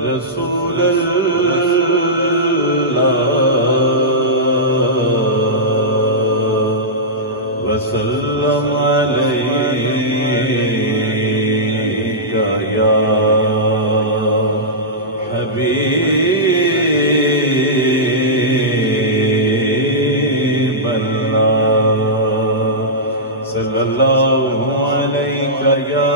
رسول اللہ وسلم علیک یا حبیب اللہ صلی اللہ علیک یا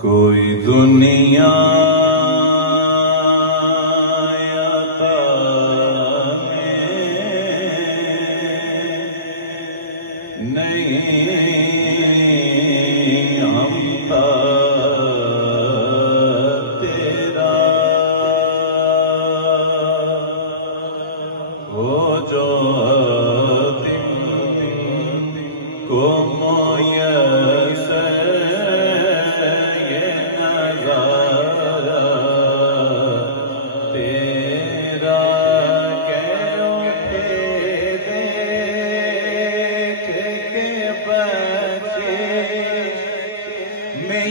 کوئی دنیا نہیں ہم تیرا ہو جو کو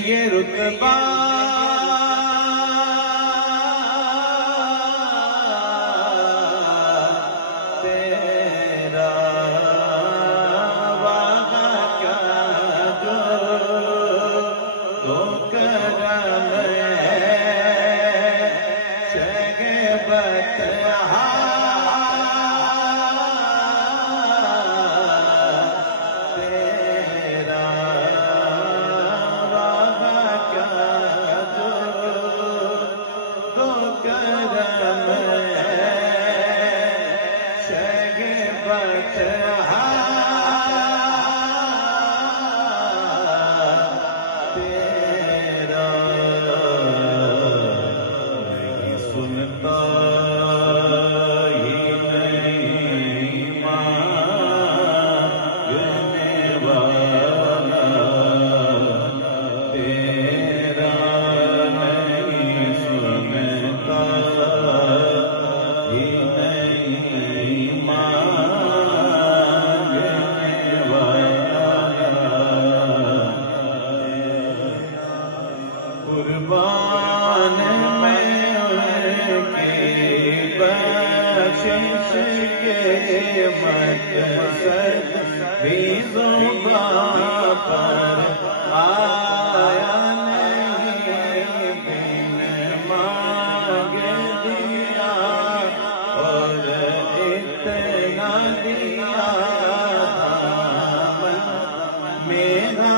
یہ رتبہ تیرا وہاں کیا جو تو کرم ہے شگبت قربان میں ان کی بخشش کے مقصد بھی زبان پر آیا نہیں بن مانگ دیا اور اتنا دیا میرا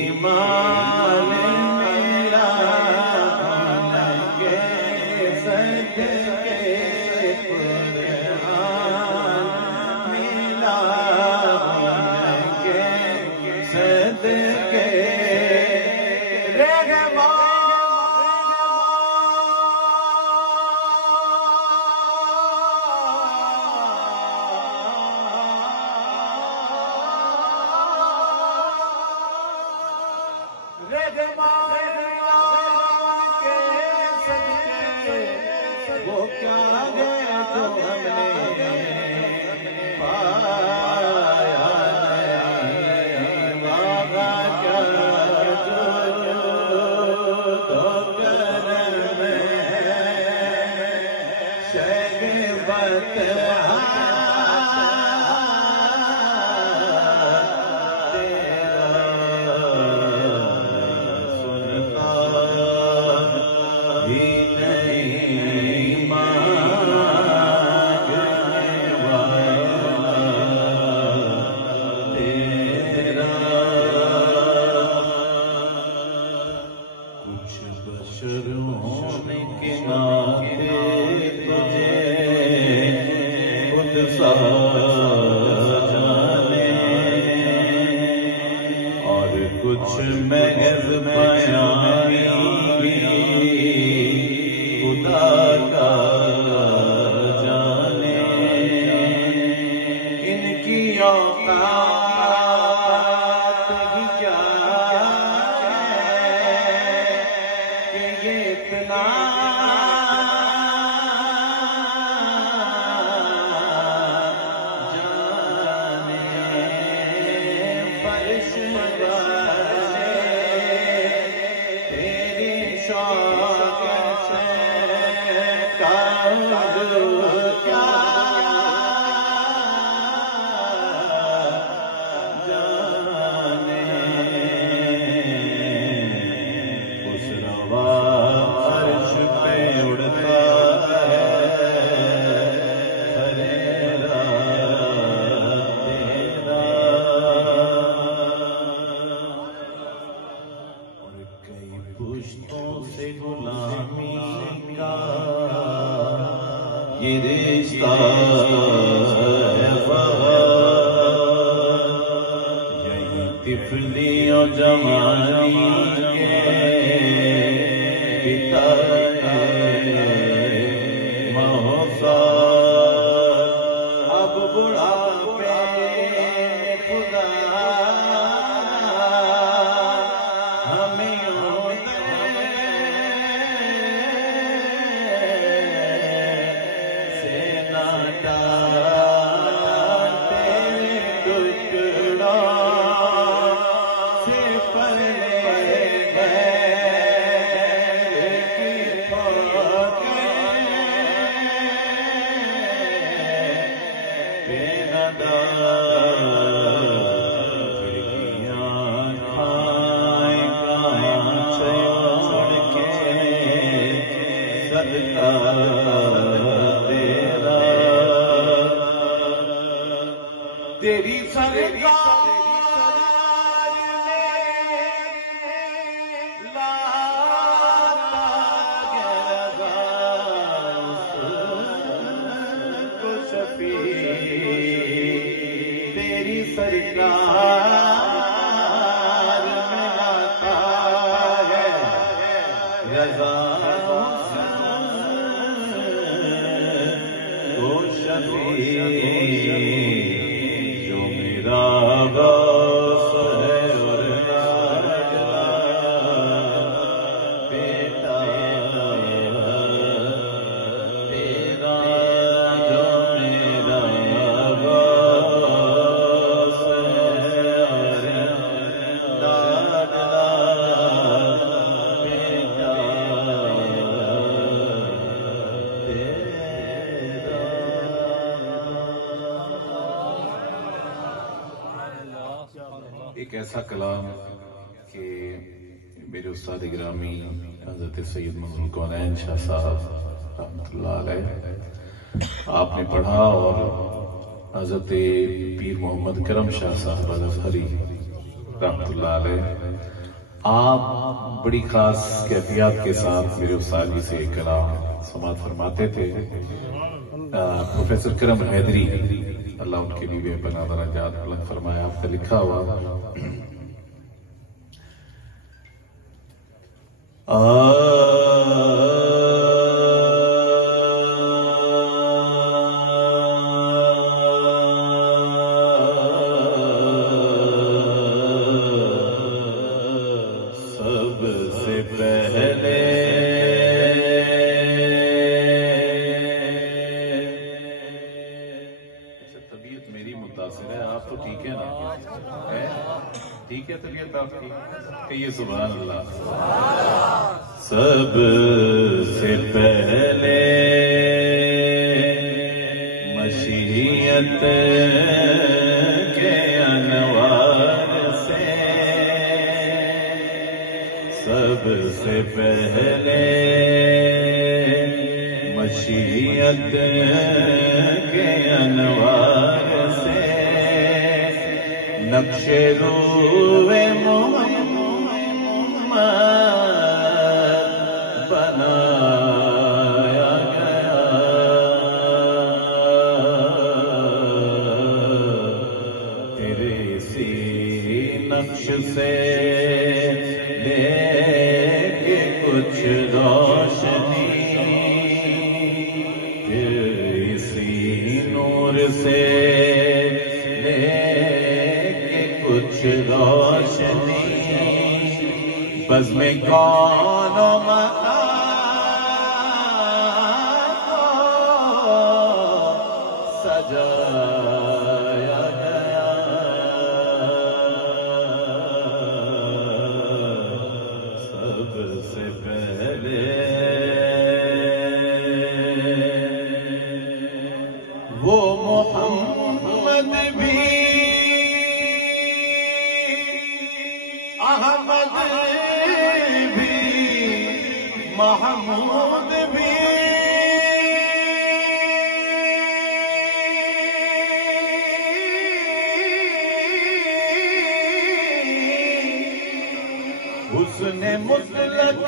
ایمان میرا بن کے صدقے قرآن میرا بن کے صدقے وہ کیا ہے جو ہم نے پایا نہیں واغا کیا جو تو کرم شگبت لالا جانے ان کی اوقات ہی کیا کہ یہ اتنا یہ رشتہ یہی طفلی اور جوانی کے بتائے محسن اب بڑھاپے خدا ہمیں تیری سرکار میں لاتا کو شفیع تیری سرکار میں لاتا ہے رضا کو شفیع باس ہے اور بیٹا تیرا جو میرا باس ہے اور لاڈلا بیٹا ایک ایسا کلام کہ میرے استاد گرامی حضرت سید منظور الکونین شاہ صاحب رحمۃ اللہ علیہ آپ نے پڑھا اور حضرت پیر محمد کرم شاہ صاحب الازہری رحمۃ اللہ علیہ آپ بڑی خاص کیفیات کے ساتھ میرے استاد جی سے ایک کلام سماعت فرماتے تھے. پروفیسر کرم حیدری اللہ ان کے بھی بے پناہ درجات بلند فرمایا آپ کا لکھا ہوا سب سے پہلے آپ تو ٹھیک ہے نا ٹھیک ہے طبیعت آپ کی کہیے سبحان اللہ. سب سے پہلے مشیت کے انوار سے سب سے پہلے مشیت کے انوار سے نقش روئے محمد بنایا گیا تیرے اسی نقش سے لے کے کچھ روشنی بزم کون و مکان سجایا گیا سب سے پہلے وہ محمد بھی احمد بھی محمود بھی حسن مطلق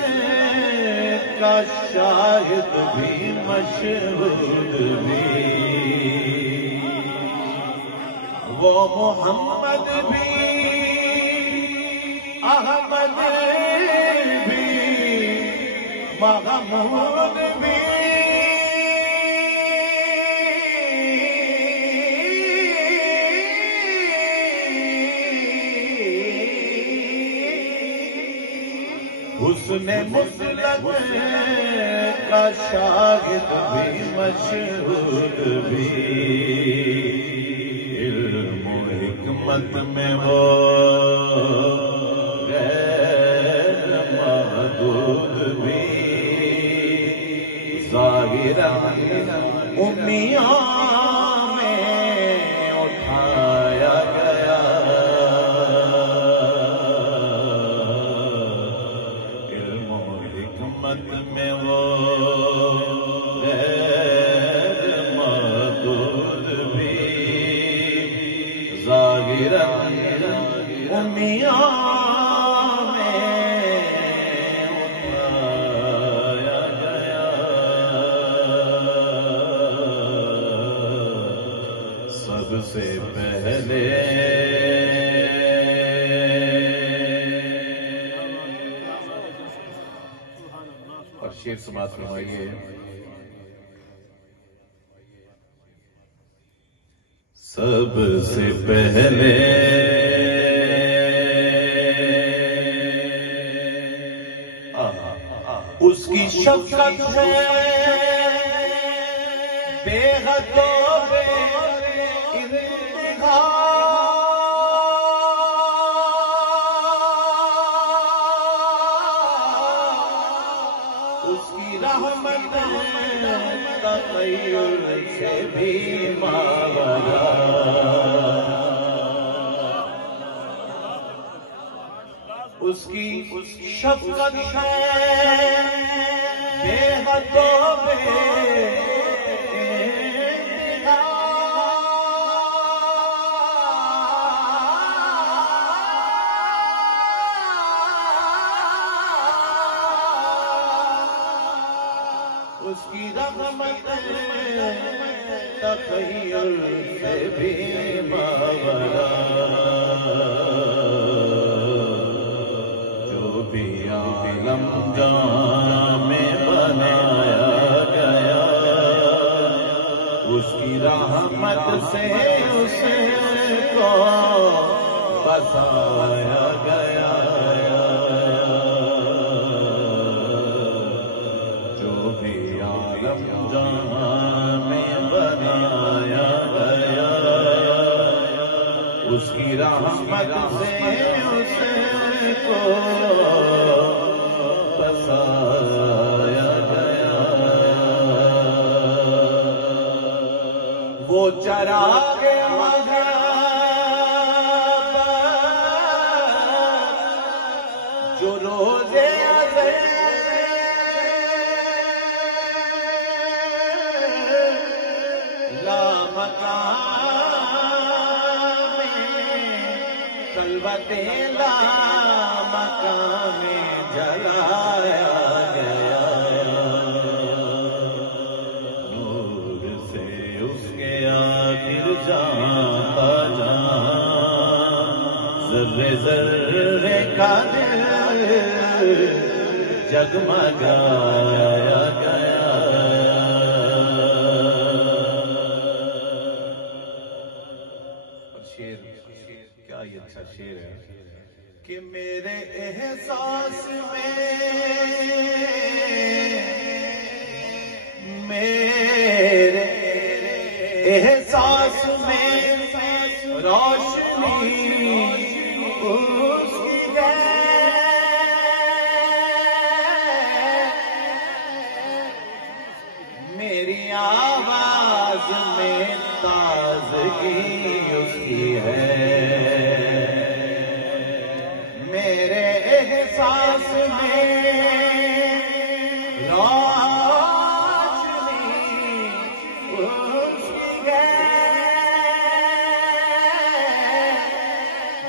کا شاہد بھی مشہود بھی وہ محمد بھی احمد بھی محمود بھی حسن مطلق کا شاہد بھی مشہود بھی علم و حکمت میں وہ غیر محدود بھی ظاہراً امیوں میں اٹھایا گیا علم و حکمت میں وہ غیر محدود بھی ظاہراً امیوں سے پہلے اور شعر سماعت فرمائیے سب سے پہلے اس کی شفقت ہے بے حد و بے اس کی رحمت تغیر سے بھی ماورا اس کی شفقت ہے بے حد و بے اس کی رحمت تخیل سے بھی ماورا جو بھی عالم جہاں میں بنایا گیا اس کی رحمت سے اس کو بسایا گیا جہاں میں بنایا گیا اس کی رحمت سے اس کو بسایا گیا وہ چراغ محبت جو روزے خلوت لا مقام میں جلایا گیا نور سے اس کے آخر جہاں کا جہاں ذرے ذرے کا دل جگمگایا گیا کیا یہ اچھا شعر ہے کہ میرے احساس میں میرے احساس میں روشنی اس کی ہے، میری آواز میں تازگی اس کی ہے، میرے احساس میں روشنی اس کی ہے،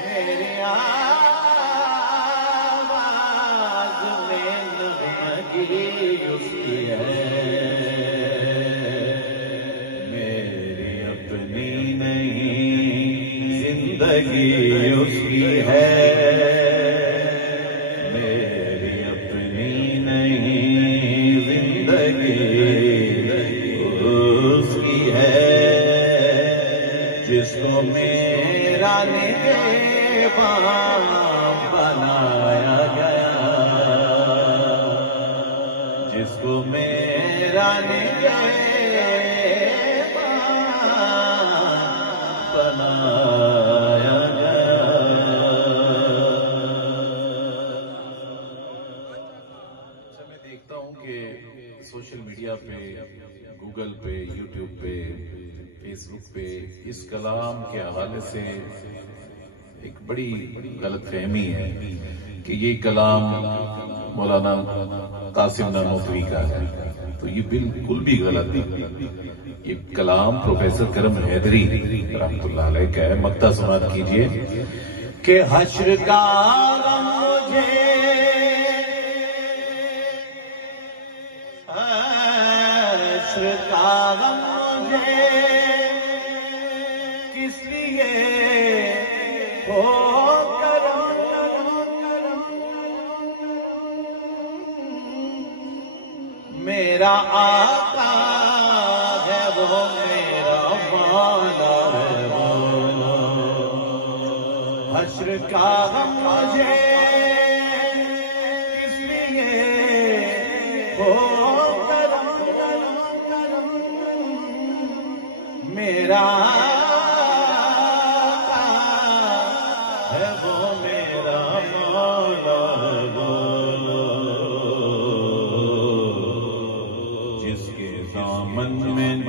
میری آواز میں نغمگی اس کی ہے، میری اپنی نہیں زندگی اس کی ہے، جس کو میرا نگہباں بنایا گیا، جس کو میرا نگہباں بنایا گیا۔ اچھا، میں دیکھتا ہوں کہ سوشل میڈیا پہ، گوگل پہ، یوٹیوب پہ، فیس بک پہ اس کلام کے حوالے سے ایک بڑی غلط فہمی ہے کہ یہ کلام مولانا قاسم نانوتوی کا ہے، تو یہ بالکل بھی غلط ہے۔ یہ کلام پروفیسر کرم حیدری رحمۃ اللہ علیہ کا ہے۔ مقطع سماعت کیجئے کہ حشر کا غم مجھے، حشر کا غم مجھے کس لیے ہو کرم، میرا آقا ہے وہ، میرا مولا ہے وہ، حشر کا غم مجھے کس لیے ہو کرم، میرا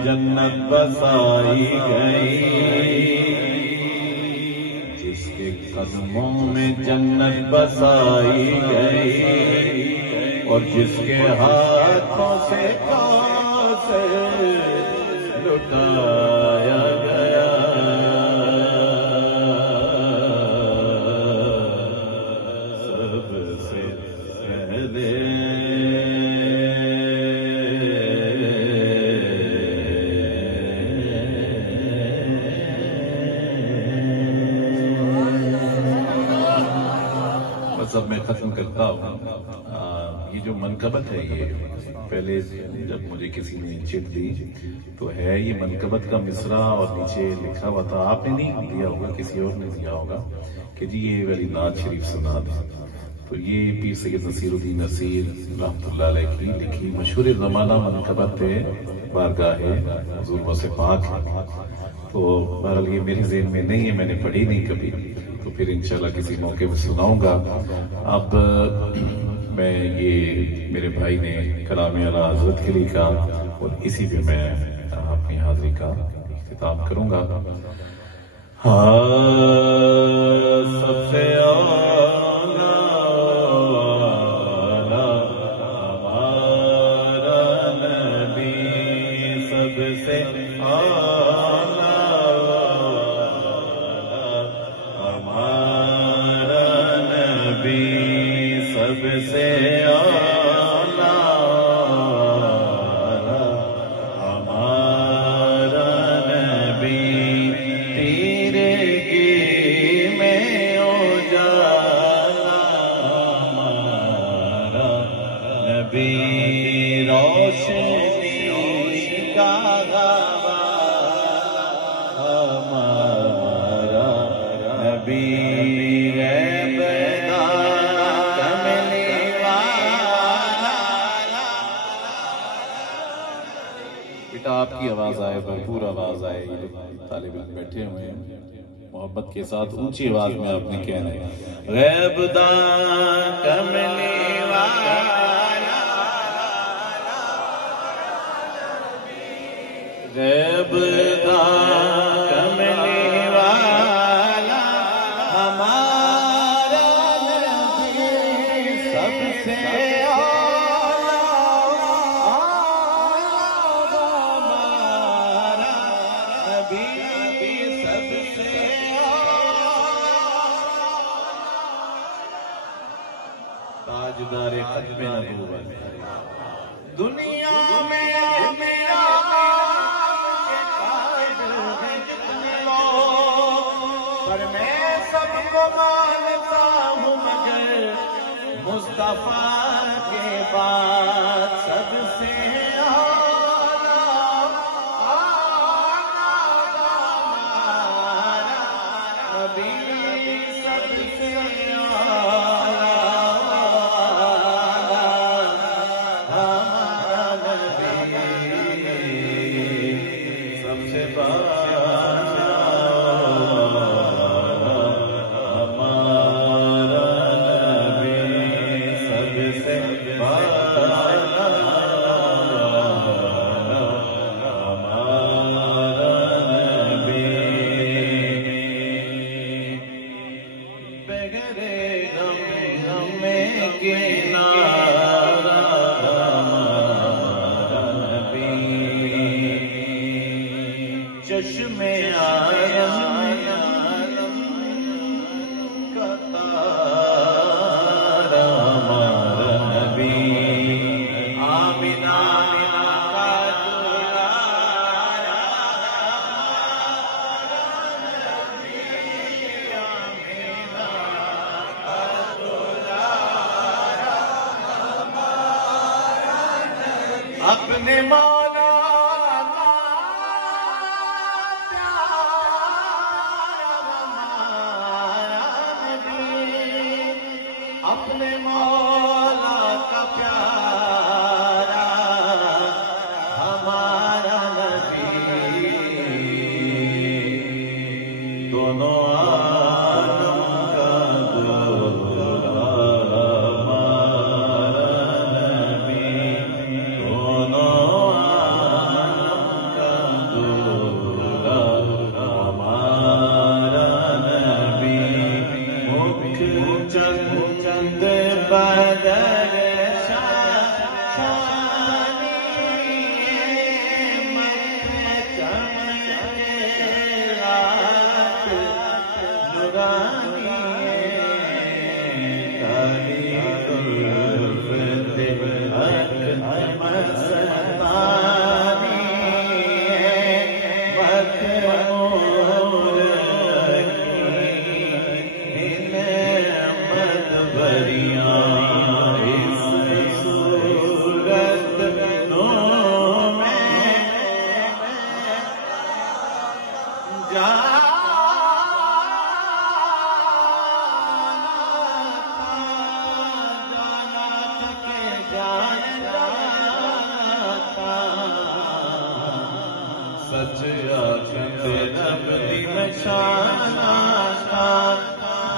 جنت بسائی گئی، جس کے قدموں میں جنت بسائی گئی، اور جس کے ہاتھوں سے کوثر لٹایا گیا، سب سے پہلے سب میں ختم کرتا ہوں۔ یہ جو منقبت ہے، یہ پہلے جب مجھے کسی نے چٹ دی تو ہے یہ منقبت کا مصرع، اور نیچے لکھا ہوا تھا، آپ نے نہیں دیا ہوگا، کسی اور نے دیا ہوگا کہ جی یہ والی نعت شریف سنا دیں۔ تو یہ پیر سید نصیر الدین نصیر رحمۃ اللہ علیہ کی لکھی مشہور زمانہ منقبت ہے، بارگاہ حضور غوث پاک ہے۔ تو بہرحال یہ میری ذہن میں نہیں ہے، میں نے پڑھی نہیں کبھی، تو پھر انشاءاللہ کسی موقع میں سناؤں گا۔ اب میں یہ میرے بھائی نے کلام اعلیٰ حضرت کے لیے کہا، اور اسی پہ میں اپنی حاضری کا اختتام کروں گا۔ سب سے اعلیٰ ہمارا نبی، سب سے سب سے اعلیٰ ہمارا نبی، تیرے کی میں اجالا بیٹا آپ کی آواز آئے، بھرپور آواز آئے. یہ طالب علم بیٹھے ہوئے ہیں، محبت کے ساتھ اونچی آواز میں آپ نے کہنا ہے غیب داں کملی والا، غیب داں کملی والا ہمارا نبی سب سے اعلیٰ، ہمارا نبی سب سے تاجدار ختم نبوت. دنیا میں میرا پر میں سب کو مانتا ہوں مگر مصطفیٰ کے بعد سب سے اعلیٰ ہمارا نبی سب سے اپنے مولا کا پیارا ہمارا نبی، اپنے مولا کا پیارا ہمارا نبی، دونوں عالم کا دولہا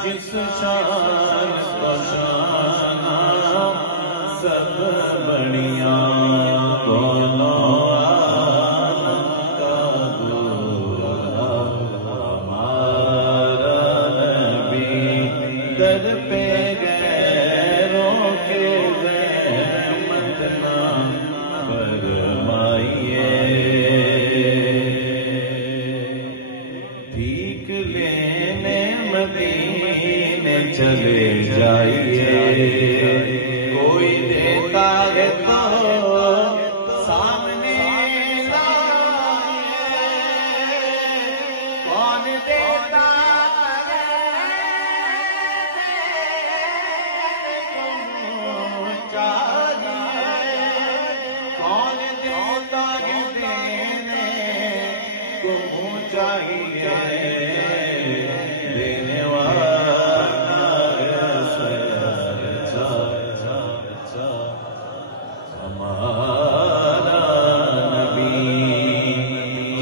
جس شان بشانا سب بڑیاں دونوں عالم کا دولہا ہمارا نبی، در پہ غیروں کے زحمت نہ فرمائیے، بھیک لینے مدینے چلے جائیے، کوئی دیتا ہے تو سامنے لائیے، کون دیتا ہے تم چاہیے، کون دیتا ہے دینے تم چاہیے، ہمارا نبی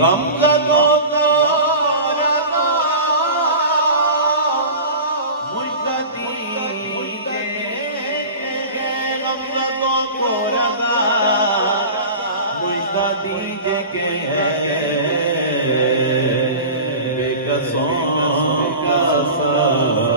غمزدوں کو رضا مجھ دیجے غمزدوں کو رضا مجھ دیجے کہ بے کسوں کا سا